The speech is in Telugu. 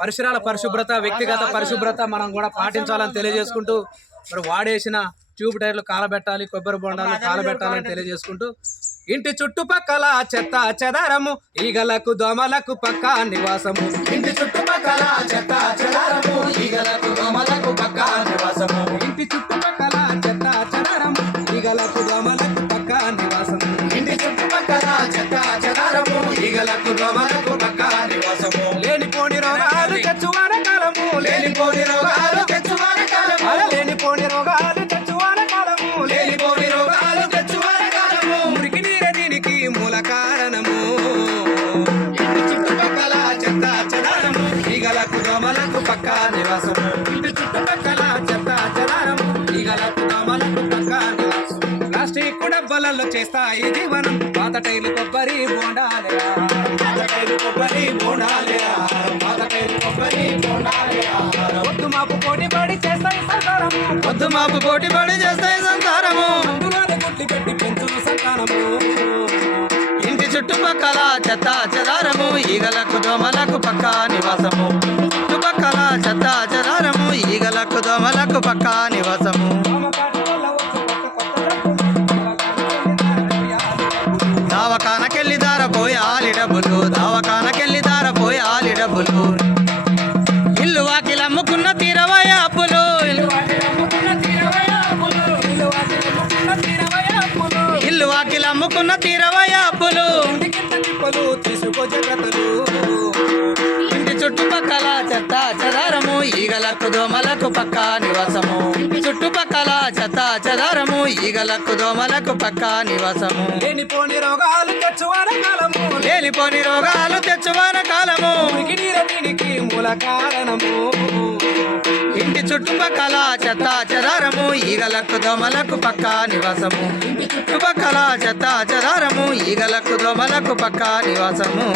పరిసరాల పరిశుభ్రత, వ్యక్తిగత పరిశుభ్రత మనం కూడా పాటించాలని తెలియజేసుకుంటూ మరి వాడేసిన ట్యూబ్ టైర్లు కాలబెట్టాలి, కొబ్బరి బొండాలు కాలబెట్టాలని తెలియజేసుకుంటూ ఇంటి చుట్టుపక్కల చెత్త చెదారము, ఈగలకు దోమలకు పక్కా నివాసము. ఇంటి చుట్టుపక్కల చెత్త చెదారము, ఈగలకు దోమలకు పక్కా నివాసము. ఇంటి చుట్టుపక్కల చెత్త చెదారము, ఈగలకు దోమలకు పక్కా నివాసము. ఇంటి చుట్టుపక్కల చెత్త చెదారము, ఈగలకు దోమలకు పక్కా నివాసము. లేనిపోని రోగాలు తెచ్చువాన కాలము, లేనిపోని రోగాలు తెచ్చువాన కాలము, లేనిపోని రోగాలు తెచ్చువాన కాలము, లేనిపోని రోగాలు తెచ్చువాన కాలము. మురికి నీరే దీనికి మూల కారణము. ఇంటి చుట్టుపక్కల చెత్త చెదారము, ఈగలకు దోమలకు పక్కా నివాసము. ఇంటి చుట్టుపక్కల చెత్త చెదారము, ఈగలకు దోమలకు పక్కా నివాసము. ప్లాస్టిక్ డబ్బాలలో చేస్తాయి జీవనం, పాత టైర్లు కొబ్బరి బోండాలేరా, పాత టైర్లు కొబ్బరి బోండాలేరా, పాత టైర్లు కొబ్బరి బోండాలేరా. పొద్దు మాపు పోటీ పడి చేస్తాయి సంసారము, పొద్దు మాపు పోటీ పడి చేస్తాయి సంసారము. అందులోనే గుడ్లు పెట్టి పెంచును సంతానము. ఇంటి చుట్టుపక్కల చెత్త చెదారము, ఈగలకు దోమలకు పక్కా నివాసము. చుట్టుపక్కల చెత్త చెదారము, ఈగలకు దోమలకు పక్కా నివాసము. దోమకాటు వల్ల వచ్చు కొత్త డబ్బులు, దావకానకెళ్ళి దారపోయాలి డబ్బులు, దావకానకెళ్ళి దారపోయాలి డబ్బులు. ఇల్లు వాకిలు అమ్ముకున్న తీరవయ అప్పులు, ఇల్లు వాకిలి అమ్ముకున్న తీరవయ అప్పులు, ఇల్లు వాకిలి అమ్ముకున్న తీరవయ అప్పులు. ఇల్లు వాకిలు అమ్ముకున్న తీరవయ అప్పులు. ఇంటికింత తిప్పలు తీసుకో జగతలు. ఇంటి చుట్టుపక్కల చెత్త చెదారము, ఈగలకు దోమలకు పక్కా నివాసము. ఇంటి చుట్టుపక్కల చెత్త చెదారము, ఈగలకు దోమలకు పక్కా నివాసము. లేనిపోని రోగాలు తెచ్చువాన కాలము, లేనిపోని రోగాలు తెచ్చువాన కాలము. మురికి నీరు దీనికి మూల కారణము. ఇంటి చుట్టుపక్కల చెత్త చెదారము, ఈగలకు దోమలకు పక్కా నివాసము. ఇంటి చుట్టుపక్కల చెత్త చెదారము, ఈగలకు దోమలకు పక్కా నివాసము.